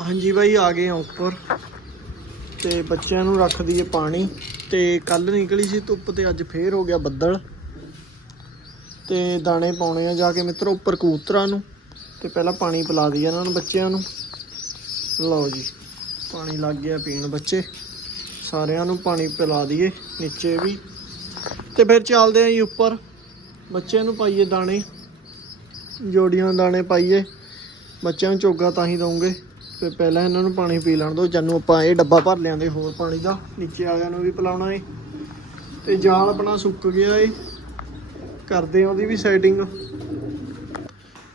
ਹਾਂਜੀ ਬਾਈ, ਆ ਗਏ ਆ ਉੱਪਰ। ਤੇ ਬੱਚਿਆਂ ਨੂੰ ਰੱਖ ਦਈਏ ਪਾਣੀ। ਤੇ ਕੱਲ ਨਿਕਲੀ ਸੀ ਧੁੱਪ ਤੇ ਅੱਜ ਫੇਰ ਹੋ ਗਿਆ ਬੱਦਲ। ਤੇ ਦਾਣੇ ਪਾਉਣੇ ਆ ਜਾ ਕੇ ਮਿੱਤਰੋ ਉੱਪਰ ਕਬੂਤਰਾਂ ਨੂੰ। ਤੇ ਪਹਿਲਾਂ ਪਾਣੀ ਪਿਲਾ ਦਈਏ ਇਹਨਾਂ ਨੂੰ, ਬੱਚਿਆਂ ਨੂੰ। ਲਓ ਜੀ, ਪਾਣੀ ਲੱਗ ਗਿਆ ਪੀਣ ਬੱਚੇ। ਸਾਰਿਆਂ ਨੂੰ ਪਾਣੀ ਪਿਲਾ ਦਈਏ, ਨੀਚੇ ਵੀ। ਤੇ ਫਿਰ ਚੱਲਦੇ ਆਂ ਜੀ ਉੱਪਰ। ਬੱਚਿਆਂ ਨੂੰ ਪਾਈਏ ਦਾਣੇ। ਜੋੜੀਆਂ ਦਾਣੇ ਪਾਈਏ। ਬੱਚਿਆਂ ਨੂੰ ਚੋਗਾ ਤਾਂ ਹੀ ਦਵਾਂਗੇ ਤੇ ਪਹਿਲਾਂ ਇਹਨਾਂ ਨੂੰ ਪਾਣੀ ਪੀ ਲੈਣ ਦਿਓ ਜਾਨੂੰ ਆਪਾਂ ਇਹ ਡੱਬਾ ਭਰ ਲਿਆਂਦੇ ਹੋਰ ਪਾਣੀ ਦਾ, ਨੀਚੇ ਵਾਲਿਆਂ ਨੂੰ ਵੀ ਪਿਲਾਉਣਾ ਏ। ਤੇ ਜਾਲ ਆਪਣਾ ਸੁੱਕ ਗਿਆ ਏ। ਕਰਦੇ ਆ ਉਹਦੀ ਵੀ ਸੈਟਿੰਗ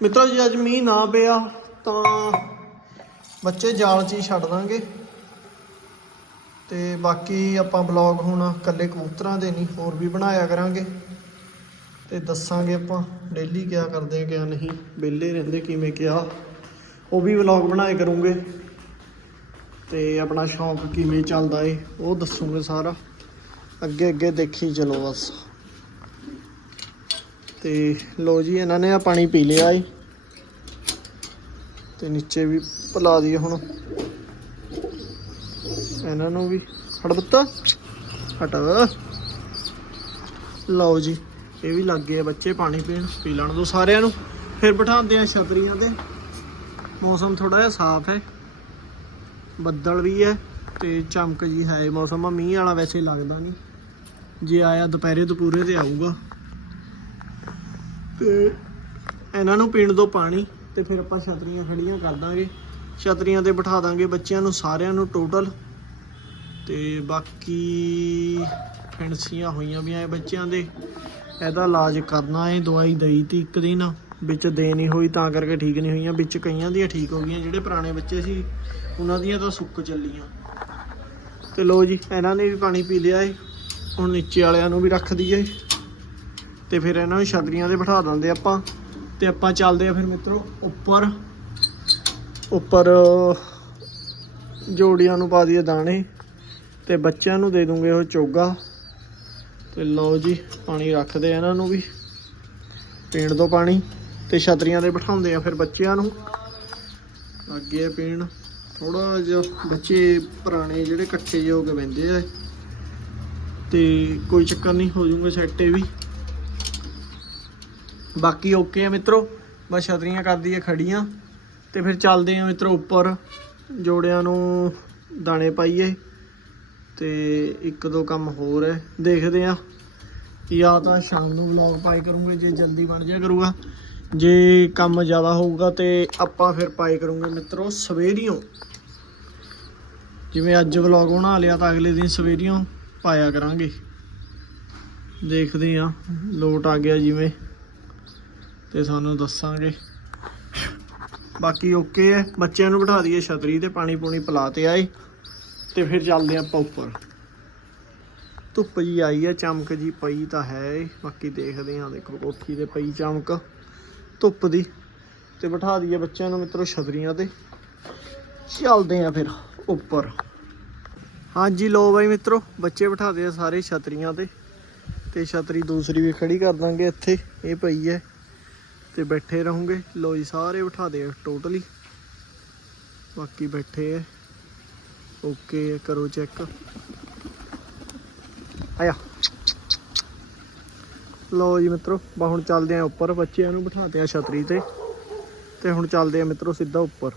ਮਿੱਤਰੋ, ਜੀ ਅੱਜ ਮੀਂਹ ਨਾ ਪਿਆ, ਤਾਂ ਬੱਚੇ ਜਾਲ 'ਚ ਹੀ ਛੱਡ ਦਾਂਗੇ। ਤੇ ਬਾਕੀ ਆਪਾਂ ਬਲੌਗ ਹੁਣ ਇਕੱਲੇ ਕਬੂਤਰਾਂ ਦੇ ਨਹੀਂ, ਹੋਰ ਵੀ ਬਣਾਇਆ ਕਰਾਂਗੇ। ਤੇ ਦੱਸਾਂਗੇ ਆਪਾਂ ਡੇਲੀ ਕਿਆ ਕਰਦੇ ਆ, ਕਿਆ ਨਹੀਂ। ਵਿਹਲੇ ਰਹਿੰਦੇ ਕਿਵੇਂ, ਕਿਆ। ਉਹ ਵੀ ਵਲੌਗ ਬਣਾਏ ਕਰੂੰਗੇ। ਤੇ ਆਪਣਾ ਸ਼ੌਂਕ ਕਿਵੇਂ ਚੱਲਦਾ ਏ, ਉਹ ਦੱਸੂਗੇ ਸਾਰਾ। ਅੱਗੇ ਅੱਗੇ ਦੇਖੀ ਚਲੋ ਬਸ। ਤੇ ਲੋ ਜੀ, ਇਹਨਾਂ ਨੇ ਆ ਪਾਣੀ ਪੀ ਲਿਆ ਏ। ਤੇ ਨੀਚੇ ਵੀ ਪਿਲਾ ਦਈਏ ਹੁਣ। ਇਹਨਾਂ ਨੂੰ ਵੀ। ਹਟ ਬੱਤਾ ਹਟ। ਲਓ ਜੀ, ਇਹ ਵੀ ਲੱਗ ਗਏ ਆ ਬੱਚੇ ਪਾਣੀ ਪੀਣ, ਪੀ ਲੈਣ ਦੋ ਸਾਰਿਆਂ ਨੂੰ। ਫਿਰ ਬਿਠਾਉਂਦੇ ਆ ਛਤਰੀਆਂ ਤੇ। ਮੌਸਮ ਥੋੜਾ ਜਿਹਾ ਸਾਫ਼ ਹੈ। ਬੱਦਲ ਵੀ ਹੈ ਤੇ ਚਮਕ ਜੀ ਹੈ ਮੌਸਮ ਆ ਮੀਂਹ ਵਾਲਾ ਵੈਸੇ ਲੱਗਦਾ ਨਹੀਂ। ਜੇ ਆਇਆ ਦੁਪਹਿਰੇ ਦੁਪੂਰੇ ਤੇ ਆਊਗਾ। ਤੇ ਇਹਨਾਂ ਨੂੰ ਪੀਣ ਦੋ ਪਾਣੀ ਤੇ ਫਿਰ ਆਪਾਂ ਛਤਰੀਆਂ ਖੜੀਆਂ ਕਰ ਦਾਂਗੇ। ਛਤਰੀਆਂ ਤੇ ਬਿਠਾ ਦਾਂਗੇ ਬੱਚਿਆਂ ਨੂੰ, ਸਾਰਿਆਂ ਨੂੰ ਟੋਟਲ ਤੇ ਬਾਕੀ ਫੈਂਸੀਆਂ ਹੋਈਆਂ ਵੀ ਐ ਬੱਚਿਆਂ ਦੇ। ਇਹਦਾ ਇਲਾਜ ਕਰਨਾ ਹੈ, ਦਵਾਈ ਦਈ ਤੀ ਇੱਕ ਦਿਨ। ਵਿੱਚ ਦੇ ਨਹੀਂ ਹੋਈ, ਤਾਂ ਕਰਕੇ ਠੀਕ ਨਹੀਂ ਹੋਈਆਂ। ਵਿੱਚ ਕਈਆਂ ਦੀਆਂ ਠੀਕ ਹੋ ਗਈਆਂ, ਜਿਹੜੇ ਪੁਰਾਣੇ ਬੱਚੇ ਸੀ, ਉਹਨਾਂ ਦੀਆਂ ਤਾਂ ਸੁੱਕ ਚੱਲੀਆਂ। ਤੇ ਲੋ ਜੀ, ਇਹਨਾਂ ਨੇ ਵੀ ਪਾਣੀ ਪੀ ਲਿਆ ਏ। ਹੁਣ ਨੀਚੇ ਵਾਲਿਆਂ ਨੂੰ ਵੀ ਰੱਖ ਦਈਏ। ਤੇ ਫਿਰ ਇਹਨਾਂ ਨੂੰ ਛਤਰੀਆਂ ਤੇ ਬਿਠਾ ਦਿੰਦੇ ਆਪਾਂ। ਤੇ ਆਪਾਂ ਚੱਲਦੇ ਆ ਫਿਰ ਮਿੱਤਰੋ ਉੱਪਰ। ਉੱਪਰ ਜੋੜੀਆਂ ਨੂੰ ਪਾ ਦਈਏ ਦਾਣੇ। ਤੇ ਬੱਚਿਆਂ ਨੂੰ ਦੇ ਦੂੰਗੇ ਉਹ ਚੋਗਾ। ਤੇ ਲਓ ਜੀ, ਪਾਣੀ ਰੱਖਦੇ ਇਹਨਾਂ ਨੂੰ ਵੀ। ਪੀਣ ਦੋ ਪਾਣੀ। ਤੇ ਛਤਰੀਆਂ ਤੇ ਬਿਠਾਉਂਦੇ ਆ ਫਿਰ ਬੱਚਿਆਂ ਨੂੰ। ਅੱਗੇ ਪੀਣ। ਥੋੜਾ ਜਿਹਾ ਬੱਚੇ ਪੁਰਾਣੇ ਜਿਹੜੇ ਇਕੱਠੇ ਜਿਹੇ ਹੋ ਕੇ ਬੈੰਦੇ ਆ। ਤੇ ਕੋਈ ਚੱਕਰ ਨਹੀਂ, ਹੋ ਜਾਊਗਾ ਸੈੱਟ ਇਹ ਵੀ। ਬਾਕੀ ਓਕੇ ਆ ਮਿੱਤਰੋ। ਬਸ ਛਤਰੀਆਂ ਕਰਦੀ ਆ ਖੜੀਆਂ। ਤੇ ਫਿਰ ਚੱਲਦੇ ਆ ਮਿੱਤਰੋ ਉੱਪਰ। ਜੋੜਿਆਂ ਨੂੰ ਦਾਣੇ ਪਾਈਏ। ਤੇ ਇੱਕ ਦੋ ਕੰਮ ਹੋਰ ਹੈ। ਦੇਖਦੇ ਆ। ਜਾਂ ਤਾਂ ਸ਼ਾਮ ਨੂੰ ਵਲੌਗ ਪਾਈ ਕਰੂੰਗੇ, ਜੇ ਜਲਦੀ ਬਣ ਜਾਇਆ ਕਰੂਗਾ। ਜੇ ਕੰਮ ਜ਼ਿਆਦਾ ਹੋਊਗਾ ਤੇ ਆਪਾਂ ਫਿਰ ਪਾਈ ਕਰੂੰਗੇ ਮਿੱਤਰੋ ਸਵੇਰੀਓ। ਜਿਵੇਂ ਅੱਜ ਵਲੌਗ ਬਣਾ ਲਿਆ ਤਾਂ ਅਗਲੇ ਦਿਨ ਸਵੇਰੀਓ ਪਾਇਆ ਕਰਾਂਗੇ। ਦੇਖਦੇ ਆ ਲੋਟ ਆ ਗਿਆ ਜਿਵੇਂ। ਤੇ ਸਾਨੂੰ ਦੱਸਾਂਗੇ। ਬਾਕੀ ਓਕੇ ਹੈ, ਬੱਚਿਆਂ ਨੂੰ ਬਿਠਾ ਦਈਏ ਛਤਰੀ ਤੇ ਪਾਣੀ ਪੂਣੀ ਪਿਲਾ ਤੇ ਆਏ। ਤੇ ਫਿਰ ਚੱਲਦੇ ਆਪਾਂ ਉੱਪਰ। ਧੁੱਪ ਜੀ ਆਈ ਆ ਚਮਕ ਜੀ ਪਈ ਤਾਂ ਹੈ ਬਾਕੀ ਦੇਖਦੇ ਹਾਂ, ਦੇਖੋ ਕੋਠੀ ਤੇ ਪਈ ਚਮਕ। ਧੁੱਪ ਦੀ ਤੇ ਬਿਠਾ ਦਈਏ ਬੱਚਿਆਂ ਨੂੰ ਮਿੱਤਰੋ ਛਤਰੀਆਂ ਤੇ। ਚੱਲਦੇ ਆ ਫਿਰ ਉੱਪਰ। ਹਾਂਜੀ ਲੋ ਬਾਈ ਮਿੱਤਰੋ, ਬੱਚੇ ਬਿਠਾਦੇ ਆ ਸਾਰੇ ਛਤਰੀਆਂ ਤੇ। ਤੇ ਛਤਰੀ ਦੂਸਰੀ ਵੀ ਖੜੀ ਕਰ ਦਾਂਗੇ ਇੱਥੇ, ਇਹ ਪਈ ਹੈ। ਤੇ ਬੈਠੇ ਰਹੋਗੇ। ਲੋ ਜੀ, ਸਾਰੇ ਬਿਠਾ ਦੇ ਟੋਟਲੀ। ਬਾਕੀ ਬੈਠੇ ਐ ਓਕੇ, ਕਰੋ ਚੈੱਕ। ਆਇਆ। ਲੋ ਜੀ ਮਿੱਤਰੋ, ਬਾ ਹੁਣ ਚੱਲਦੇ ਆ ਉੱਪਰ, ਬੱਚਿਆਂ ਨੂੰ ਬਿਠਾਤੇ ਆ ਛਤਰੀ ਤੇ। ਤੇ ਹੁਣ ਚੱਲਦੇ ਆ ਮਿੱਤਰੋ ਸਿੱਧਾ ਉੱਪਰ।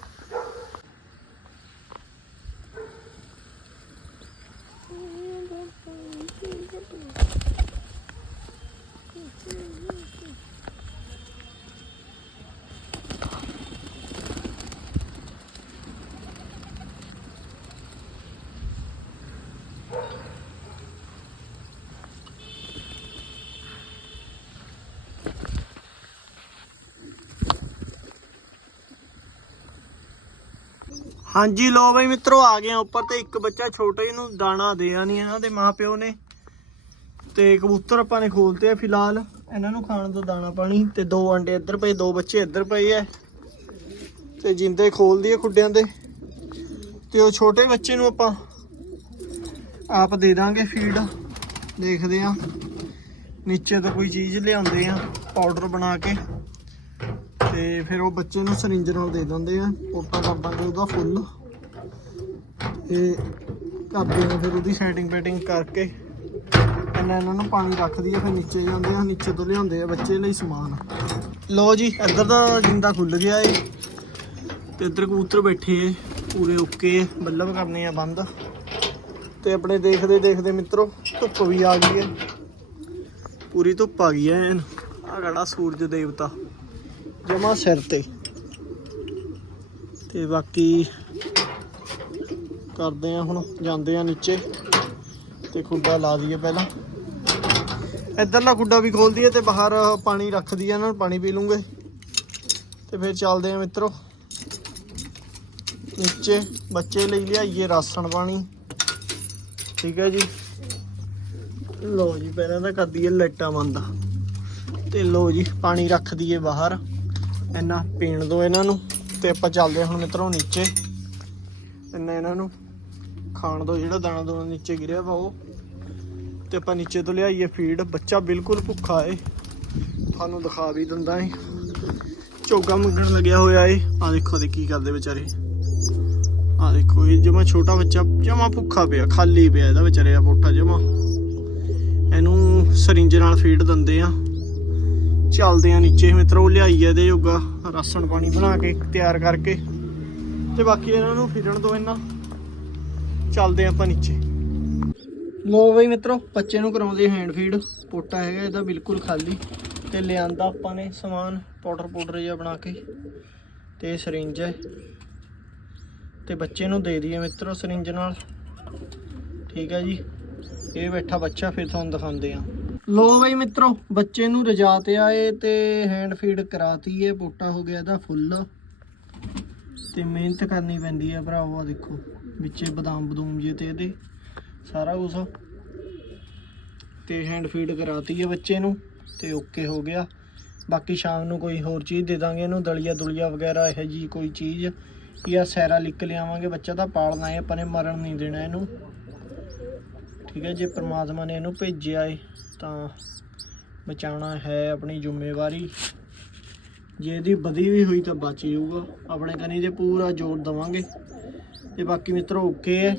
ਹਾਂਜੀ ਲੋ ਬਈ ਮਿੱਤਰੋ, ਆ ਗਏ ਉੱਪਰ ਤੇ ਇੱਕ ਬੱਚਾ ਛੋਟਾ ਨੂੰ ਦਾਣਾ ਦਿਆ ਨਹੀਂ ਇਹਨਾਂ ਦੇ ਮਾਪਿਓ ਨੇ। ਤੇ ਕਬੂਤਰ ਆਪਾਂ ਨੇ ਖੋਲਤੇ ਆ ਫਿਲਹਾਲ। ਇਹਨਾਂ ਨੂੰ ਖਾਣ ਤੋਂ ਦਾਣਾ ਪਾਣੀ ਤੇ ਦੋ ਅੰਡੇ ਇੱਧਰ ਪਏ, ਦੋ ਬੱਚੇ ਇੱਧਰ ਪਏ ਐ। ਤੇ ਜਿੰਦੇ ਖੋਲਦੀ ਆ ਖੁੱਡਿਆਂ ਦੇ ਤੇ ਉਹ ਛੋਟੇ ਬੱਚੇ ਨੂੰ ਆਪਾਂ ਆਪ ਦੇ ਦਾਂਗੇ ਫੀਡ। ਦੇਖਦੇ ਆ। ਨੀਚੇ ਤੋਂ ਕੋਈ ਚੀਜ਼ ਲਿਆਉਂਦੇ ਆ, ਪਾਊਡਰ ਬਣਾ ਕੇ। ਤੇ ਫਿਰ ਉਹ ਬੱਚੇ ਨੂੰ ਸਰਿੰਜ ਨਾਲ ਦੇ ਦਿੰਦੇ ਆ, ਪੋਟਾ ਕਰ ਦਾਂਗੇ ਉਹਦਾ ਫੁੱਲ। ਇਹ ਕਰਦੇ ਨੇ ਫਿਰ ਉਹਦੀ ਸੈਟਿੰਗ ਪੈਟਿੰਗ ਕਰਕੇ ਇਹਨਾਂ ਇਹਨਾਂ ਨੂੰ ਪਾਣੀ ਰੱਖਦੀ ਦਈਏ ਫਿਰ ਨੀਚੇ ਜਾਂਦੇ ਆ, ਨੀਚੇ ਤੋਂ ਲਿਆਉਂਦੇ ਆ ਬੱਚੇ ਲਈ ਸਮਾਨ। ਲਓ ਜੀ, ਇੱਧਰ ਦਾ ਜਿੰਦਾ ਖੁੱਲ ਗਿਆ ਏ। ਤੇ ਇੱਧਰ ਕਬੂਤਰ ਬੈਠੇ ਏ, ਪੂਰੇ ਓਕੇ ਬੱਲਬ ਕਰਨੇ ਆ ਬੰਦ। ਤੇ ਆਪਣੇ ਦੇਖਦੇ ਦੇਖਦੇ ਮਿੱਤਰੋ, ਧੁੱਪ ਵੀ ਆ ਗਈ ਏ। ਪੂਰੀ ਧੁੱਪ ਆ ਗਈ ਐ ਐਨ। ਆ ਗੜਾ ਸੂਰਜ ਦੇਵਤਾ। ਜਮਾ ਸਿਰ ਤੇ। ਤੇ ਬਾਕੀ ਕਰਦੇ ਆ ਹੁਣ, ਜਾਂਦੇ ਆ ਨੀਚੇ। ਤੇ ਖੁੱਡਾ ਲਾ ਦਈਏ ਪਹਿਲਾਂ। ਇੱਧਰਲਾ ਖੁੱਡਾ ਵੀ ਖੋਲ ਦਈਏ ਤੇ ਬਾਹਰ ਪਾਣੀ ਰੱਖ ਦਈਏ ਇਹਨਾਂ ਨੂੰ, ਪਾਣੀ ਪੀ ਲੂੰਗੇ। ਤੇ ਫਿਰ ਚੱਲਦੇ ਆ ਮਿੱਤਰੋ। ਨੀਚੇ ਬੱਚੇ ਲਈ ਲਿਆਈਏ ਰਾਸ਼ਨ ਪਾਣੀ। ਠੀਕ ਹੈ ਜੀ। ਲੋ ਜੀ, ਪਹਿਲਾਂ ਤਾਂ ਕਰ ਦਈਏ ਲਾਈਟਾਂ ਬੰਦ। ਤੇ ਲੋ ਜੀ, ਪਾਣੀ ਰੱਖ ਦਈਏ ਬਾਹਰ। ਇੰਨਾ ਪੀਣ ਦੋ ਇਹਨਾਂ ਨੂੰ, ਤੇ ਆਪਾਂ ਚੱਲਦੇ ਹਾਂ ਹੁਣ ਮਿੱਤਰੋ ਨੀਚੇ। ਇੰਨਾ ਇਹਨਾਂ ਨੂੰ ਖਾਣ ਦੋ, ਜਿਹੜਾ ਦਾਣਾ ਦੋਣਾ ਨੀਚੇ ਗਿਰਿਆ ਵਾ ਉਹ। ਤੇ ਆਪਾਂ ਨੀਚੇ ਤੋਂ ਲਿਆਈਏ ਫੀਡ ਬੱਚਾ ਬਿਲਕੁਲ ਭੁੱਖਾ ਏ। ਤੁਹਾਨੂੰ ਦਿਖਾ ਵੀ ਦਿੰਦਾ ਏ। ਚੋਗਾ ਮੰਗਣ ਲੱਗਿਆ ਹੋਇਆ ਏ। ਆ ਦੇਖੋ ਦੇ ਕੀ ਕਰਦੇ ਵਿਚਾਰੇ। ਆ ਦੇਖੋ, ਇਹ ਜਮਾ ਛੋਟਾ ਬੱਚਾ, ਜਮਾ ਭੁੱਖਾ ਪਿਆ, ਖਾਲੀ ਪਿਆ ਇਹਦਾ ਵਿਚਾਰੇ ਆ ਪੋਟਾ ਜਮਾ। ਇਹਨੂੰ ਸਰਿੰਜ ਨਾਲ ਫੀਡ ਦਿੰਦੇ ਆ। ਚੱਲਦੇ ਆ ਨੀਚੇ ਮਿੱਤਰੋ ਲਿਆਈਏ ਇਹਦੇ ਯੋਗਾ ਰਾਸਣ ਪਾਣੀ ਬਣਾ ਕੇ ਤਿਆਰ ਕਰਕੇ। ਤੇ ਬਾਕੀ ਇਹਨਾਂ ਨੂੰ ਫਿਰਨ ਦੋ ਇਹਨਾਂ ਚੱਲਦੇ ਆਪਾਂ ਨੀਚੇ। ਲੋ ਬਈ ਮਿੱਤਰੋ, ਬੱਚੇ ਨੂੰ ਕਰਾਉਂਦੇ ਹੈਂਡ ਫੀਡ ਪੋਟਾ ਹੈਗਾ ਇਹਦਾ ਬਿਲਕੁਲ ਖਾਲੀ। ਤੇ ਲਿਆਂਦਾ ਆਪਾਂ ਨੇ ਸਮਾਨ ਪਾਊਡਰ ਪਾਊਡਰ ਜਿਹਾ ਬਣਾ ਕੇ। ਤੇ ਸਰਿੰਜ ਹੈ। ਤੇ ਬੱਚੇ ਨੂੰ ਦੇ ਦਈਏ ਮਿੱਤਰੋ ਸਰਿੰਜ ਨਾਲ। ਠੀਕ ਹੈ ਜੀ। ਇਹ ਬੈਠਾ ਬੱਚਾ, ਫਿਰ ਤੁਹਾਨੂੰ ਦਿਖਾਉਂਦੇ ਆ ਲੋ ਬਈ ਮਿੱਤਰੋ, ਬੱਚੇ ਨੂੰ ਰਜਾ ਤੇ ਆਏ ਤੇ ਹੈਂਡ ਫੀਡ ਕਰਾਤੀ ਏ, ਪੋਟਾ ਹੋ ਗਿਆ ਇਹਦਾ ਫੁੱਲ। ਤੇ ਮਿਹਨਤ ਕਰਨੀ ਪੈਂਦੀ ਹੈ ਭਰਾਵੋ ਆ ਦੇਖੋ, ਵਿੱਚੇ ਬਦਾਮ ਬਦੂਮ ਜੇ ਤੇ ਇਹਦੇ, ਸਾਰਾ ਕੁਝ ਤੇ ਹੈਂਡ ਫੀਡ ਕਰਾਤੀ ਹੈ ਬੱਚੇ ਨੂੰ, ਤੇ ਓਕੇ ਹੋ ਗਿਆ। ਬਾਕੀ ਸ਼ਾਮ ਨੂੰ ਕੋਈ ਹੋਰ ਚੀਜ਼ ਦੇ ਦਾਂਗੇ ਇਹਨੂੰ, ਦਲੀਆ ਦੁਲੀਆ ਵਗੈਰਾ ਇਹੋ ਜੀ ਕੋਈ ਚੀਜ਼, ਜਾਂ ਸੈਰਾ ਲਿਕ ਲਿਆਵਾਂਗੇ, ਬੱਚਾ ਤਾਂ ਪਾਲਣਾ ਹੈ ਆਪਾਂ ਨੇ ਮਰਨ ਨਹੀਂ ਦੇਣਾ ਇਹਨੂੰ। ਠੀਕ ਹੈ ਜੇ ਪ੍ਰਮਾਤਮਾ ਨੇ ਇਹਨੂੰ ਭੇਜਿਆ ਏ। ਤਾਂ ਬਚਾਉਣਾ ਹੈ ਆਪਣੀ ਜ਼ਿੰਮੇਵਾਰੀ। ਜੇ ਇਹਦੀ ਵਧੀ ਵੀ ਹੋਈ ਤਾਂ ਬਚ ਜਾਊਗਾ। ਆਪਣੇ ਕਨੀ ਤੇ ਪੂਰਾ ਜ਼ੋਰ ਦਵਾਂਗੇ। ਤੇ ਬਾਕੀ ਮਿੱਤਰੋ ਓਕੇ ਹੈ।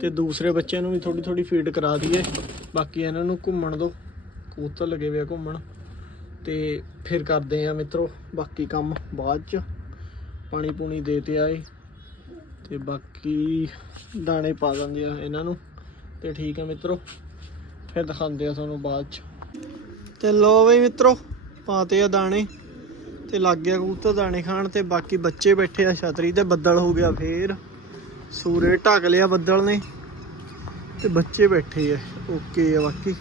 ਤੇ ਦੂਸਰੇ ਬੱਚਿਆਂ ਨੂੰ ਵੀ ਥੋੜੀ ਥੋੜੀ ਫੀਡ ਕਰਾ ਦਈਏ। ਬਾਕੀ ਇਹਨਾਂ ਨੂੰ ਘੁੰਮਣ ਦੋ। ਕਬੂਤਰ ਲੱਗੇ ਹੋਏ ਆ ਘੁੰਮਣ। ਤੇ ਫਿਰ ਕਰਦੇ ਆ ਮਿੱਤਰੋ, ਬਾਕੀ ਕੰਮ ਬਾਅਦ ਚ। ਪਾਣੀ ਪੂਣੀ ਦੇ ਤੇ ਆਏ। ਤੇ ਬਾਕੀ ਦਾਣੇ ਪਾ ਦਿੰਦੇ ਆ ਇਹਨਾਂ ਨੂੰ। ਤੇ ਠੀਕ ਹੈ ਮਿੱਤਰੋ। ਫਿਰ ਦਿਖਾਉਂਦੇ ਆ ਤੁਹਾਨੂੰ ਬਾਅਦ ਚ। ਤੇ ਲੋ ਬਈ ਮਿੱਤਰੋ, ਪਾਤੇ ਆ ਦਾਣੇ ਤੇ ਲੱਗ ਗਿਆ ਕਬੂਤਰ ਦਾਣੇ ਖਾਣ ਤੇ ਬਾਕੀ ਬੱਚੇ ਬੈਠੇ ਆ ਛਤਰੀ ਤੇ ਬੱਦਲ ਹੋ ਗਿਆ ਫੇਰ। ਸੂਰਜ ਢੱਕ ਲਿਆ ਬੱਦਲ ਨੇ ਤੇ ਬੱਚੇ ਬੈਠੇ ਆ। ਓਕੇ ਆ ਬਾਕੀ।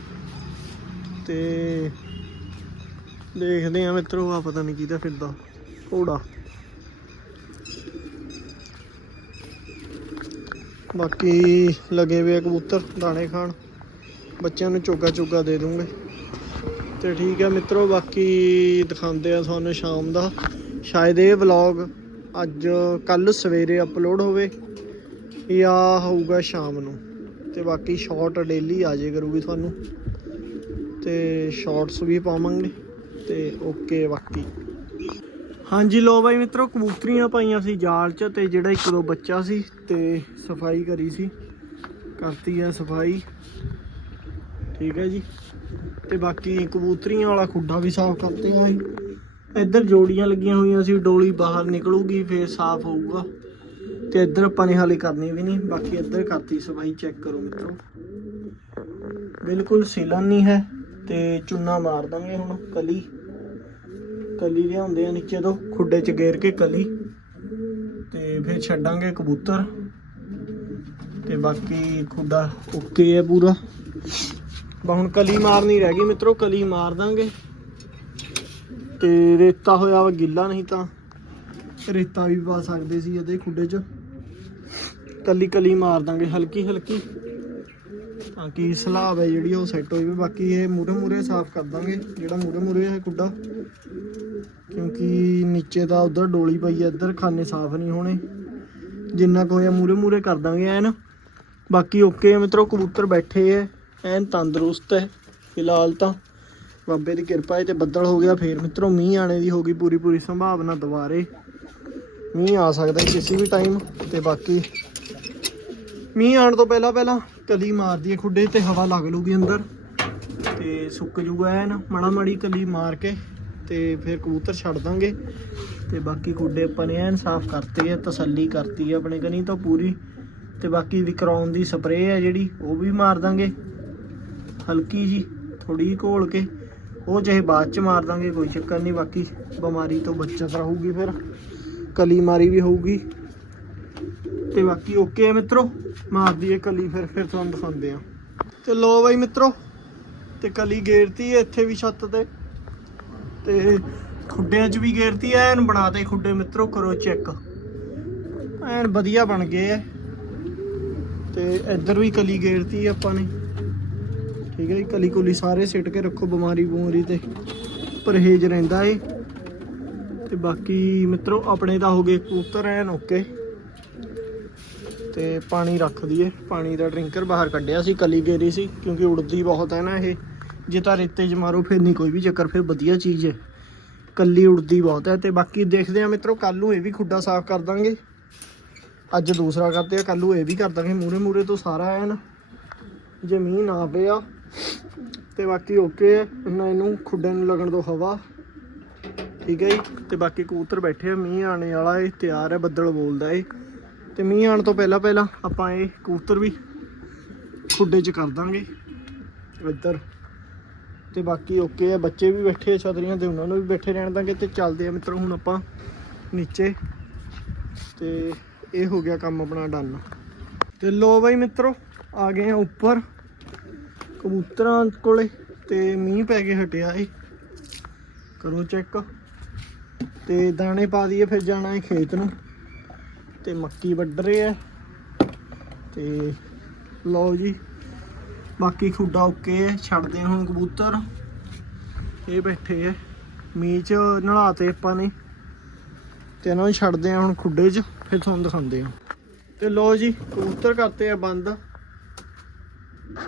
ਤੇ ਦੇਖਦੇ ਆ ਮਿੱਤਰੋ, ਆ ਪਤਾ ਨਹੀਂ ਕਿਹਦਾ ਫਿਰਦਾ। ਘੋੜਾ। ਬਾਕੀ ਲੱਗੇ ਵੇ ਆ ਕਬੂਤਰ ਦਾਣੇ ਖਾਣ। ਬੱਚਿਆਂ ਨੂੰ ਚੋਗਾ ਚੋਗਾ ਦੇ ਦੂੰਗੇ। ਤੇ ਠੀਕ ਹੈ ਮਿੱਤਰੋ, ਬਾਕੀ ਦਿਖਾਉਂਦੇ ਆ ਤੁਹਾਨੂੰ ਸ਼ਾਮ ਦਾ। ਸ਼ਾਇਦ ਇਹ ਵਲੌਗ ਅੱਜ ਕੱਲ ਸਵੇਰੇ ਅਪਲੋਡ ਹੋਵੇ ਜਾਂ ਹੋਊਗਾ ਸ਼ਾਮ ਨੂੰ। ਤੇ ਬਾਕੀ ਸ਼ਾਰਟ ਡੇਲੀ ਆ ਜਾਏ ਕਰੂਗੀ ਤੁਹਾਨੂੰ। ਤੇ ਸ਼ਾਰਟਸ ਵੀ ਪਾਵਾਂਗੇ ਤੇ ਓਕੇ ਬਾਕੀ। ਹਾਂਜੀ ਲੋ ਬਾਈ ਮਿੱਤਰੋ, ਕਬੂਤਰੀਆਂ ਪਾਈਆਂ ਸੀ ਜਾਲ 'ਚ ਤੇ ਜਿਹੜਾ ਇੱਕ ਦੋ ਬੱਚਾ ਸੀ ਤੇ ਸਫ਼ਾਈ ਕਰੀ ਸੀ। ਕਰਤੀ ਹੈ ਸਫ਼ਾਈ। ਠੀਕ ਹੈ ਜੀ। ਤੇ ਬਾਕੀ ਕਬੂਤਰੀਆਂ ਵਾਲਾ ਖੁੱਡਾ ਵੀ ਸਾਫ਼ ਕਰਤੇ ਆ ਇੱਧਰ ਜੋੜੀਆਂ ਲੱਗੀਆਂ ਹੋਈਆਂ ਸੀ, ਡੋਲੀ ਬਾਹਰ ਨਿਕਲੂਗੀ, ਫੇਰ ਸਾਫ਼ ਹੋਊਗਾ। ਤੇ ਇੱਧਰ ਆਪਾਂ ਨੇ ਹਾਲੇ ਕਰਨੀ ਵੀ ਨਹੀਂ, ਬਾਕੀ ਇੱਧਰ ਕਰਤੀ ਸਫ਼ਾਈ ਚੈੱਕ ਕਰੋ ਮਿੱਤਰੋ। ਬਿਲਕੁਲ ਸੀਲਨ ਨਹੀਂ ਹੈ, ਤੇ ਚੁੰਨਾ ਮਾਰ ਦਾਂਗੇ ਹੁਣ ਕਲੀ। ਕਲੀ ਲਿਆਉਂਦੇ ਆ ਨੀਚੇ ਤੋਂ, ਖੁੱਡੇ 'ਚ ਗੇਰ ਕੇ ਕਲੀ। ਤੇ ਫਿਰ ਛੱਡਾਂਗੇ ਕਬੂਤਰ। ਤੇ ਬਾਕੀ ਖੁੱਡਾ ਓਕੇ ਹੈ ਪੂਰਾ। ਬਾ ਹੁਣ ਕਲੀ ਮਾਰਨੀ ਰਹਿ ਗਈ ਮਿੱਤਰੋ, ਕਲੀ ਮਾਰ ਦਾਂਗੇ। ਤੇ ਰੇਤਾ ਹੋਇਆ ਵਾ ਗਿੱਲਾ, ਨਹੀਂ ਤਾਂ ਰੇਤਾ ਵੀ ਪਾ ਸਕਦੇ ਸੀ ਇਹਦੇ ਖੁੱਡੇ 'ਚ। ਕੱਲੀ ਕਲੀ ਮਾਰ ਦਾਂਗੇ, ਹਲਕੀ ਹਲਕੀ। ਤਾਂ ਕਿ ਸਲਾਬ ਹੈ ਜਿਹੜੀ ਉਹ ਸੈੱਟ ਹੋਈ ਜਾਵੇ ਬਾਕੀ ਇਹ ਮੂਰੇ ਮੂਰੇ ਸਾਫ਼ ਕਰ ਦਾਂਗੇ, ਜਿਹੜਾ ਮੂਰੇ ਮੂਰੇ ਹੈ ਖੁੱਡਾ। ਕਿਉਂਕਿ ਨੀਚੇ ਦਾ ਉਧਰ ਡੋਲੀ ਪਈ ਹੈ, ਇੱਧਰ ਖਾਨੇ ਸਾਫ਼ ਨਹੀਂ ਹੋਣੇ। ਜਿੰਨਾ ਕੁ ਹੋਇਆ ਮੂਰੇ ਮੂਰੇ ਕਰ ਦਾਂਗੇ ਐਨ। ਬਾਕੀ ਓਕੇ ਹੈ ਮਿੱਤਰੋ, ਕਬੂਤਰ ਬੈਠੇ ਐ ਐਨ ਤੰਦਰੁਸਤ ਹੈ, ਫਿਲਹਾਲ ਤਾਂ। ਬਾਬੇ ਦੀ ਕਿਰਪਾ ਹੈ ਤੇ ਬੱਦਲ ਹੋ ਗਿਆ ਫੇਰ। ਮਿੱਤਰੋ, ਮੀਂਹ ਆਣੇ ਦੀ ਹੋ ਗਈ ਪੂਰੀ ਪੂਰੀ ਸੰਭਾਵਨਾ ਦੁਬਾਰੇ। ਮੀਂਹ ਆ ਸਕਦਾ ਹੈ ਕਿਸੇ ਵੀ ਟਾਈਮ ਤੇ ਬਾਕੀ ਮੀਂਹ ਆਉਣ ਤੋਂ ਪਹਿਲਾਂ ਪਹਿਲਾਂ ਕਲੀ ਮਾਰਦੀ ਹੈ ਖੁੱਡੇ ਤੇ ਹਵਾ ਲੱਗ ਲੂਗੀ ਅੰਦਰ। ਤੇ ਸੁੱਕ ਜੂਗਾ ਐਨ, ਮਾੜਾ ਮਾੜੀ ਕਲੀ ਮਾਰ ਕੇ ਤੇ ਫਿਰ ਕਬੂਤਰ ਛੱਡ ਦਾਂਗੇ। ਤੇ ਬਾਕੀ ਖੁੱਡੇ ਆਪਾਂ ਨੇ ਐਨ ਸਾਫ਼ ਕਰਤੇ ਆ, ਤਸੱਲੀ ਕਰਤੀ ਆ ਆਪਣੇ ਕਨੀ ਤਾਂ ਪੂਰੀ। ਤੇ ਬਾਕੀ ਵਿਕਰਾਉਣ ਦੀ ਸਪਰੇਅ ਹੈ ਜਿਹੜੀ, ਉਹ ਵੀ ਮਾਰ ਦਾਂਗੇ। ਹਲਕੀ ਜੀ ਥੋੜੀ ਘੋਲ ਕੇ, ਉਹ ਚਾਹੇ ਬਾਅਦ ਚ ਮਾਰ ਦਾਂਗੇ, ਕੋਈ ਚੱਕਰ ਨਹੀਂ, ਬਾਕੀ ਬਿਮਾਰੀ ਤੋਂ ਬਚਤ ਰਹੂਗੀ ਫਿਰ ਕਲੀ ਮਾਰੀ ਵੀ ਹੋਊਗੀ। ਤੇ ਬਾਕੀ ਓਕੇ ਹੈ ਮਿੱਤਰੋ ਮਾਰਦੀ ਹੈ ਕਲੀ ਫਿਰ ਫਿਰ ਤੁਹਾਨੂੰ ਦਿਖਾਉਂਦੇ ਆ ਤੇ ਲੋ ਬਾਈ ਮਿੱਤਰੋ, ਤੇ ਕਲੀ ਗੇਰਤੀ ਹੈ ਇੱਥੇ ਵੀ ਛੱਤ ਤੇ। ਤੇ ਖੁੱਡਿਆਂ 'ਚ ਵੀ ਗੇਰਤੀ ਐ ਐਨ ਬਣਾਤੇ ਖੁੱਡੇ ਮਿੱਤਰੋ, ਕਰੋ ਚੈੱਕ ਐਨ ਵਧੀਆ ਬਣ ਗਏ ਐ ਤੇ ਇੱਧਰ ਵੀ ਕਲੀ ਗੇਰਤੀ ਹੈ ਆਪਾਂ ਨੇ। ਠੀਕ ਹੈ ਜੀ, ਕਲੀ ਕੁਲੀ ਸਾਰੇ ਸਿੱਟ ਕੇ ਰੱਖੋ ਬਿਮਾਰੀ ਬੂਮਾਰੀ ਤੇ ਪਰਹੇਜ਼ ਰਹਿੰਦਾ ਏ। ਤੇ ਬਾਕੀ ਮਿੱਤਰੋ, ਆਪਣੇ ਤਾਂ ਹੋ ਗਏ ਕਬੂਤਰ ਐਨ ਓਕੇ। ਤੇ ਪਾਣੀ ਰੱਖ ਦਈਏ। ਪਾਣੀ ਦਾ ਡਰਿੰਕਰ ਬਾਹਰ ਕੱਢਿਆ ਸੀ, ਕਲੀ ਗੇਰੀ ਸੀ, ਕਿਉਂਕਿ ਉੜਦੀ ਬਹੁਤ ਹੈ ਨਾ ਇਹ। ਜੇ ਤਾਂ ਰੇਤੇ 'ਚ ਮਾਰੋ, ਫਿਰ ਨਹੀਂ ਕੋਈ ਵੀ ਚੱਕਰ, ਫਿਰ ਵਧੀਆ ਚੀਜ਼ ਹੈ ਕੱਲੀ ਉੜਦੀ ਬਹੁਤ ਹੈ। ਤੇ ਬਾਕੀ ਦੇਖਦੇ ਆ ਮਿੱਤਰੋ ਕੱਲ ਨੂੰ ਇਹ ਵੀ ਖੁੱਡਾ ਸਾਫ਼ ਕਰ ਦਾਂਗੇ। ਅੱਜ ਦੂਸਰਾ ਕਰਦੇ ਆ ਕੱਲ ਨੂੰ ਇਹ ਵੀ ਕਰ ਦਾਂਗੇ। ਮੂਰੇ ਮੂਰੇ ਤੋਂ ਸਾਰਾ ਐਨ। ਜੇ ਮੀਂਹ ਨਾ ਪਿਆ ਤੇ ਬਾਕੀ ਓਕੇ ਹੈ। ਇਹਨਾਂ ਇਹਨੂੰ ਖੁੱਡੇ ਨੂੰ ਲੱਗਣ ਤੋਂ ਹਵਾ। ਠੀਕ ਹੈ ਜੀ। ਤੇ ਬਾਕੀ ਕਬੂਤਰ ਬੈਠੇ ਆ। ਮੀਂਹ ਆਣੇ ਵਾਲਾ ਇਹ ਤਿਆਰ ਹੈ। ਬੱਦਲ ਬੋਲਦਾ ਏ ਤੇ ਮੀਂਹ ਆਉਣ ਤੋਂ ਪਹਿਲਾਂ ਪਹਿਲਾਂ ਆਪਾਂ ਇਹ ਕਬੂਤਰ ਵੀ ਖੁੱਡੇ 'ਚ ਕਰ ਦਾਂਗੇ। ਇੱਧਰ। ਤੇ ਬਾਕੀ ਓਕੇ ਆ ਬੱਚੇ ਵੀ ਬੈਠੇ ਆ ਛਤਰੀਆਂ ਤੇ ਉਹਨਾਂ ਨੂੰ ਵੀ ਬੈਠੇ ਰਹਿਣ ਦਾਂਗੇ। ਤੇ ਚੱਲਦੇ ਆ ਮਿੱਤਰੋ, ਹੁਣ ਆਪਾਂ ਨੀਚੇ। ਤੇ ਇਹ ਹੋ ਗਿਆ ਕੰਮ ਆਪਣਾ ਡਨ। ਤੇ ਲੋ ਬਾਈ ਮਿੱਤਰੋ, ਆ ਗਏ ਆ ਉੱਪਰ। ਕਬੂਤਰਾਂ ਕੋਲੇ ਤੇ ਮੀਂਹ ਪੈ ਕੇ ਹਟਿਆ ਏ। ਕਰੋ ਚੈੱਕ। ਤੇ ਦਾਣੇ ਪਾ ਦਈਏ ਫਿਰ ਜਾਣਾ ਹੈ ਖੇਤ ਨੂੰ। ਤੇ ਮੱਕੀ ਵੱਢ ਰਹੇ ਆ। ਤੇ ਲਓ ਜੀ, ਬਾਕੀ ਖੁੱਡਾ ਓਕੇ ਹੈ ਛੱਡਦੇ ਹੁਣ ਕਬੂਤਰ। ਇਹ ਬੈਠੇ ਆ। ਮੀਂਹ ਚ ਨਲਾਤੇ ਆਪਾਂ ਨੇ। ਤੇ ਇਹਨਾਂ ਨੂੰ ਛੱਡਦੇ ਆ ਹੁਣ ਖੁੱਡੇ 'ਚ, ਫਿਰ ਤੁਹਾਨੂੰ ਦਿਖਾਉਂਦੇ ਆ ਤੇ ਲਓ ਜੀ, ਕਬੂਤਰ ਕਰਤੇ ਆ ਬੰਦ।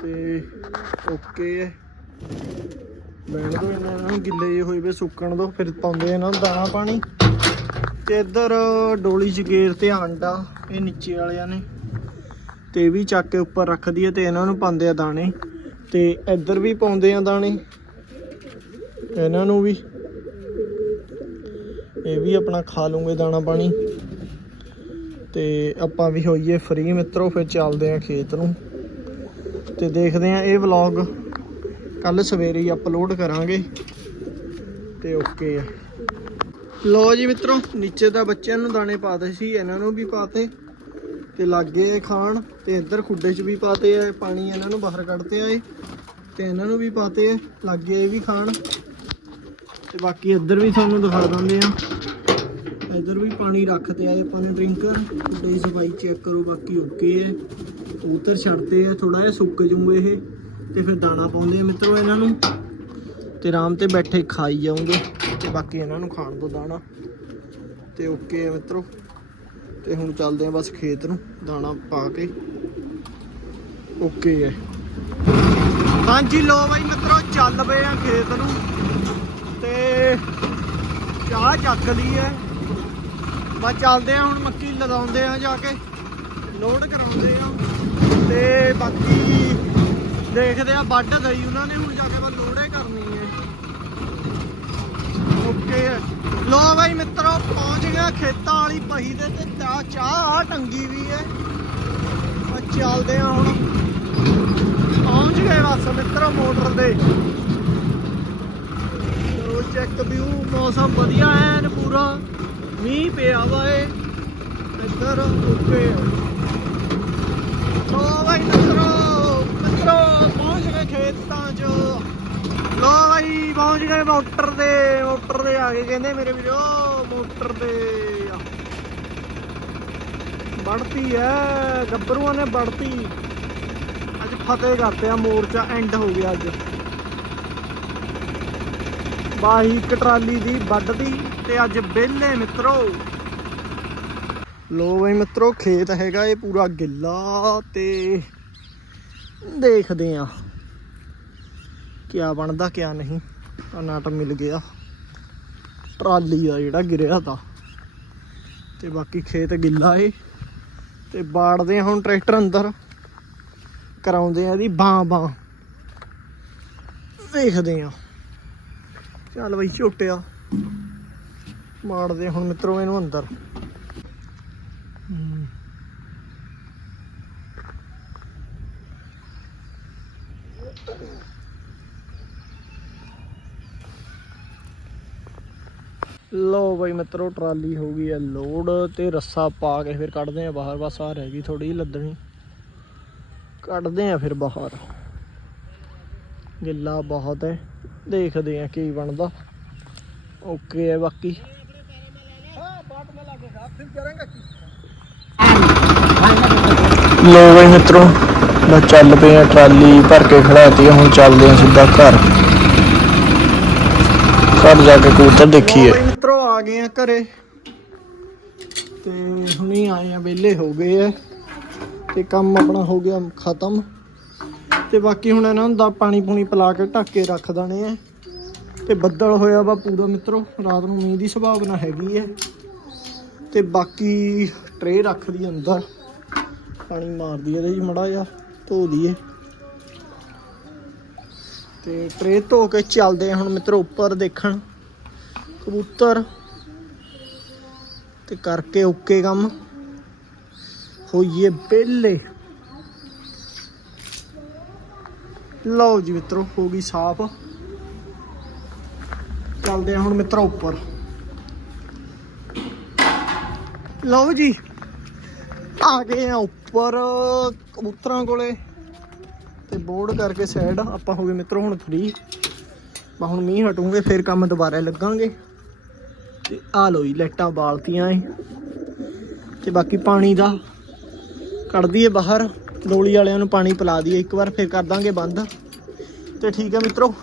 ਤੇ ਓਕੇ। ਹੈ ਬੈਣ ਦੋ ਇਹਨਾਂ ਨੂੰ ਗਿੱਲੇ ਜਿਹੇ ਹੋਏ ਵੇ ਸੁੱਕਣ ਦੋ, ਫਿਰ ਪਾਉਂਦੇ ਇਹਨਾਂ ਨੂੰ ਦਾਣਾ ਪਾਣੀ। ਤੇ ਇੱਧਰ ਡੋਲੀ 'ਚ ਤੇ ਆਂਡਾ, ਇਹ ਨੀਚੇ ਵਾਲਿਆਂ ਨੇ। ਤੇ ਇਹ ਵੀ ਚੱਕ ਕੇ ਉੱਪਰ ਰੱਖਦੀ ਹੈ ਤੇ ਇਹਨਾਂ ਨੂੰ ਪਾਉਂਦੇ ਆ ਦਾਣੇ। ਤੇ ਇੱਧਰ ਵੀ ਪਾਉਂਦੇ ਆ ਦਾਣੇ। ਇਹਨਾਂ ਨੂੰ ਵੀ। ਇਹ ਵੀ ਆਪਣਾ ਖਾ ਲੂੰਗੇ ਦਾਣਾ ਪਾਣੀ। ਤੇ ਆਪਾਂ ਵੀ ਹੋਈਏ ਫ੍ਰੀ ਮਿੱਤਰੋ, ਫਿਰ ਚੱਲਦੇ ਆ ਖੇਤ ਨੂੰ। ਤੇ ਦੇਖਦੇ ਆ ਇਹ ਵਲੌਗ ਕੱਲ ਸਵੇਰੇ ਹੀ ਅਪਲੋਡ ਕਰਾਂਗੇ। ਤੇ ਓਕੇ ਆ। ਲੋ ਜੀ ਮਿੱਤਰੋ, ਨੀਚੇ ਤਾਂ ਬੱਚਿਆਂ ਨੂੰ ਦਾਣੇ ਪਾਤੇ ਸੀ, ਇਹਨਾਂ ਨੂੰ ਵੀ ਪਾਤੇ। ਤੇ ਲੱਗੇ ਖਾਣ, ਤੇ ਇੱਧਰ ਖੁੱਡੇ 'ਚ ਵੀ ਪਾਤੇ ਆ ਪਾਣੀ ਇਹਨਾਂ ਨੂੰ ਬਾਹਰ ਕੱਢਤੇ ਆ ਇਹ। ਤੇ ਇਹਨਾਂ ਨੂੰ ਵੀ ਪਾਤੇ ਆ, ਲੱਗੇ ਇਹ ਵੀ ਖਾਣ। ਤੇ ਬਾਕੀ ਇੱਧਰ ਵੀ ਤੁਹਾਨੂੰ ਦਿਖਾ ਦਿੰਦੇ ਆ। ਇੱਧਰ ਵੀ ਪਾਣੀ ਰੱਖਤੇ ਆਏ ਆਪਾਂ ਨੇ ਡਰਿੰਕਰ ਖੁੱਡੇ ਦੀ ਸਫ਼ਾਈ ਚੈੱਕ ਕਰੋ, ਬਾਕੀ ਓਕੇ ਹੈ ਕਬੂਤਰ ਛੱਡਦੇ ਆ ਥੋੜਾ ਜਿਹਾ ਸੁੱਕ ਜੂਗੇ ਇਹ, ਤੇ ਫਿਰ ਦਾਣਾ ਪਾਉਂਦੇ ਆ ਮਿੱਤਰੋ ਇਹਨਾਂ ਨੂੰ। ਤੇ ਆਰਾਮ ਤੇ ਬੈਠੇ ਖਾਈ ਜਾਉਂਗੇ ਤੇ ਬਾਕੀ ਇਹਨਾਂ ਨੂੰ ਖਾਣ ਤੋਂ ਦਾਣਾ। ਤੇ ਓਕੇ ਆ ਮਿੱਤਰੋ, ਤੇ ਹੁਣ ਚੱਲਦੇ ਆ ਬਸ ਖੇਤ ਨੂੰ, ਦਾਣਾ ਪਾ ਕੇ। ਓਕੇ ਹੈ ਹਾਂਜੀ ਲੋ ਬਾਈ ਮਿੱਤਰੋ, ਚੱਲ ਪਏ ਆ ਖੇਤ ਨੂੰ। ਤੇ ਚਾਹ ਚੱਕ ਲਈ ਹੈ ਬਸ ਚੱਲਦੇ ਆ, ਹੁਣ ਮੱਕੀ ਲਗਾਉਂਦੇ ਆ ਜਾ ਕੇ, ਲੋਡ ਕਰਾਉਂਦੇ ਆ। ਤੇ ਬਾਕੀ ਦੇਖਦੇ ਆ, ਵੱਢ ਗਈ ਉਹਨਾਂ ਨੇ, ਹੁਣ ਜਾ ਕੇ ਬਸ ਲੋੜੇ ਕਰਨੀ ਹੈ। ਓਕੇ ਲੋ ਬਾਈ ਮਿੱਤਰੋ, ਪਹੁੰਚ ਗਿਆ ਖੇਤਾਂ ਵਾਲੀ ਪਹੀ ਦੇ ਤੇ ਚਾਹ ਚਾਹ ਟੰਗੀ ਵੀ ਹੈ। ਬਸ ਚੱਲਦੇ ਆ ਹੁਣ। ਪਹੁੰਚ ਗਏ ਬਸ ਮਿੱਤਰੋ ਮੋਟਰ ਦੇ ਚਲੋ ਚੈੱਕ ਵਿਊ ਮੌਸਮ ਵਧੀਆ ਐਨ ਪੂਰਾ। ਮੀਂਹ ਪਿਆ ਵਾ ਏ ਇੱਧਰ ਓਕੇ ਲੋ ਬਾਈ ਮਿੱਤਰੋ ਮਿੱਤਰੋ, ਪਹੁੰਚ ਗਏ ਖੇਤਾਂ 'ਚ। ਲੋ ਬਾਈ, ਪਹੁੰਚ ਗਏ ਮੋਟਰ ਦੇ ਮੋਟਰ ਦੇ ਆ ਗਏ ਕਹਿੰਦੇ ਮੇਰੇ ਵੀਰੋ, ਮੋਟਰ ਦੇ ਵੜਤੀ ਐ, ਗੱਭਰੂਆਂ ਨੇ ਵੜਤੀ। ਅੱਜ ਫਤਿਹ ਕਰਤੇ ਆ, ਮੋਰਚਾ ਐਂਡ ਹੋ ਗਿਆ ਅੱਜ। ਬਾਹੀ ਕਟਰਾਲੀ ਦੀ ਵੱਢਦੀ ਤੇ ਅੱਜ ਵਿਹਲੇ ਮਿੱਤਰੋ। ਲੋ ਬਈ ਮਿੱਤਰੋ, ਖੇਤ ਹੈਗਾ ਇਹ ਪੂਰਾ ਗਿੱਲਾ ਤੇ ਦੇਖਦੇ ਆ ਕਿਆ ਬਣਦਾ, ਕਿਆ ਨਹੀਂ। ਤਾਂ ਨਟ ਮਿਲ ਗਿਆ। ਟਰਾਲੀ ਦਾ ਜਿਹੜਾ ਗਿਰਿਆ ਤਾ। ਤੇ ਬਾਕੀ ਖੇਤ ਗਿੱਲਾ ਏ। ਤੇ ਬਾੜਦੇ ਆ ਹੁਣ ਟਰੈਕਟਰ ਅੰਦਰ। ਕਰਾਉਂਦੇ ਆ ਇਹਦੀ ਬਾਂ ਬਾਂ ਦੇਖਦੇ ਆ। ਚੱਲ ਬਈ ਝੋਟਿਆ। ਮਾਰਦੇ ਹੁਣ ਮਿੱਤਰੋ ਇਹਨੂੰ ਅੰਦਰ। ਹਮ। ਲੋ ਬਈ ਮਿੱਤਰੋ, ਟਰਾਲੀ ਹੋ ਗਈ ਹੈ ਲੋਡ ਤੇ ਰੱਸਾ ਪਾ ਕੇ ਫਿਰ ਕੱਢਦੇ ਆ ਬਾਹਰ। ਬਸ ਆ ਰਹਿ ਗਈ ਥੋੜੀ ਲੱਦਣੀ। ਕੱਢਦੇ ਆ ਫਿਰ ਬਾਹਰ। ਗਿੱਲਾ ਬਹੁਤ ਹੈ। ਦੇਖਦੇ ਆ ਕੀ ਬਣਦਾ। ਓਕੇ ਹੈ ਬਾਕੀ। ਲੋ ਬਈ ਮਿੱਤਰੋ ਮੈਂ ਚੱਲ ਪਏ ਆ ਟਰਾਲੀ ਭਰ ਕੇ ਖੜਾਤੀ ਆ, ਹੁਣ ਚੱਲਦੇ ਆ ਸਿੱਧਾ ਘਰ। ਘਰ ਜਾ ਕੇ ਕਬੂਤਰ ਦੇਖੀਏ। ਮਿੱਤਰੋ ਆ ਗਏ ਆ ਘਰੇ। ਤੇ ਹੁਣੇ ਆਏ ਆ ਵਿਹਲੇ ਹੋ ਗਏ ਆ। ਤੇ ਕੰਮ ਆਪਣਾ ਹੋ ਗਿਆ ਖਤਮ। ਤੇ ਬਾਕੀ ਹੁਣ ਇਹਨਾਂ ਨੂੰ ਦਾ ਪਾਣੀ ਪੂਣੀ ਪਿਲਾ ਕੇ ਢੱਕ ਕੇ ਰੱਖ ਦੇਣੇ ਆ। ਤੇ ਬੱਦਲ ਹੋਇਆ ਵਾ ਪੂਰਾ ਮਿੱਤਰੋ ਰਾਤ ਨੂੰ ਮੀਂਹ ਦੀ ਸੰਭਾਵਨਾ ਹੈਗੀ ਹੈ ਤੇ ਬਾਕੀ ਟਰੇ ਰੱਖਦੀ ਅੰਦਰ। ਪਾਣੀ ਮਾਰਦੀ ਇਹਦੇ ਜੀ ਮੜਾ ਜਾ ਧੋ ਦਈਏ ਤੇ ਟਰੇ ਧੋ ਕੇ ਚੱਲਦੇ ਆ ਹੁਣ ਮਿੱਤਰੋ ਉੱਪਰ ਦੇਖਣ। ਕਬੂਤਰ। ਤੇ ਕਰਕੇ ਓਕੇ ਕੰਮ। ਹੋਈਏ ਬੇਲੇ ਲਓ ਜੀ ਮਿੱਤਰੋ, ਹੋ ਗਈ ਸਾਫ਼। ਚੱਲਦੇ ਆ ਹੁਣ ਮਿੱਤਰੋ ਉੱਪਰ। ਲਓ ਜੀ। ਆ ਗਏ ਆ ਉੱਪਰ ਕਬੂਤਰਾਂ ਕੋਲੇ। ਤੇ ਬੋਰਡ ਕਰਕੇ ਸਾਈਡ ਆਪਾਂ ਹੋ ਗਏ ਮਿੱਤਰੋ ਹੁਣ ਫਰੀ ਬਾ ਹੁਣ ਮੀਂਹ ਹਟੂਗੇ, ਫਿਰ ਕੰਮ ਦੁਬਾਰਾ ਲੱਗਾਂਗੇ। ਤੇ ਆ ਲੋ ਜੀ, ਲਾਈਟਾਂ ਬਾਲਤੀਆਂ ਏ ਤੇ ਬਾਕੀ ਪਾਣੀ ਦਾ ਕੱਢਦੀ ਦਈਏ ਬਾਹਰ। ਡੋਲੀ ਵਾਲਿਆਂ ਨੂੰ ਪਾਣੀ ਪਿਲਾ ਦਈਏ, ਇੱਕ ਵਾਰ ਫਿਰ ਕਰ ਦਾਂਗੇ ਬੰਦ। ਤੇ ਠੀਕ ਹੈ ਮਿੱਤਰੋ,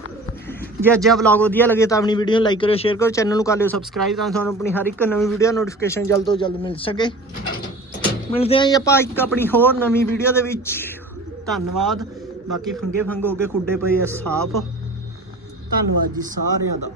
ਜੇ ਅੱਜ ਆ ਵਲੌਗ ਵਧੀਆ ਲੱਗੇ ਤਾਂ ਆਪਣੀ ਵੀਡੀਓ ਨੂੰ ਲਾਈਕ ਕਰਿਓ ਸ਼ੇਅਰ ਕਰੋ ਚੈਨਲ ਨੂੰ ਕਰ ਲਿਓ ਸਬਸਕ੍ਰਾਈਬ ਤਾਂ ਤੁਹਾਨੂੰ ਆਪਣੀ ਹਰ ਇੱਕ ਨਵੀਂ ਵੀਡੀਓ ਨੋਟੀਫਿਕੇਸ਼ਨ ਜਲਦ ਤੋਂ ਜਲਦ ਮਿਲ ਸਕੇ। ਮਿਲਦੇ ਆਂ ਜੀ ਆਪਾਂ ਇੱਕ ਆਪਣੀ ਹੋਰ ਨਵੀਂ ਵੀਡੀਓ ਦੇ ਵਿੱਚ। ਧੰਨਵਾਦ। ਬਾਕੀ ਫੰਗੇ ਫੰਗ ਹੋ ਕੇ ਖੁੱਡੇ ਪਏ ਆ ਸਾਫ਼। ਧੰਨਵਾਦ ਜੀ ਸਾਰਿਆਂ ਦਾ।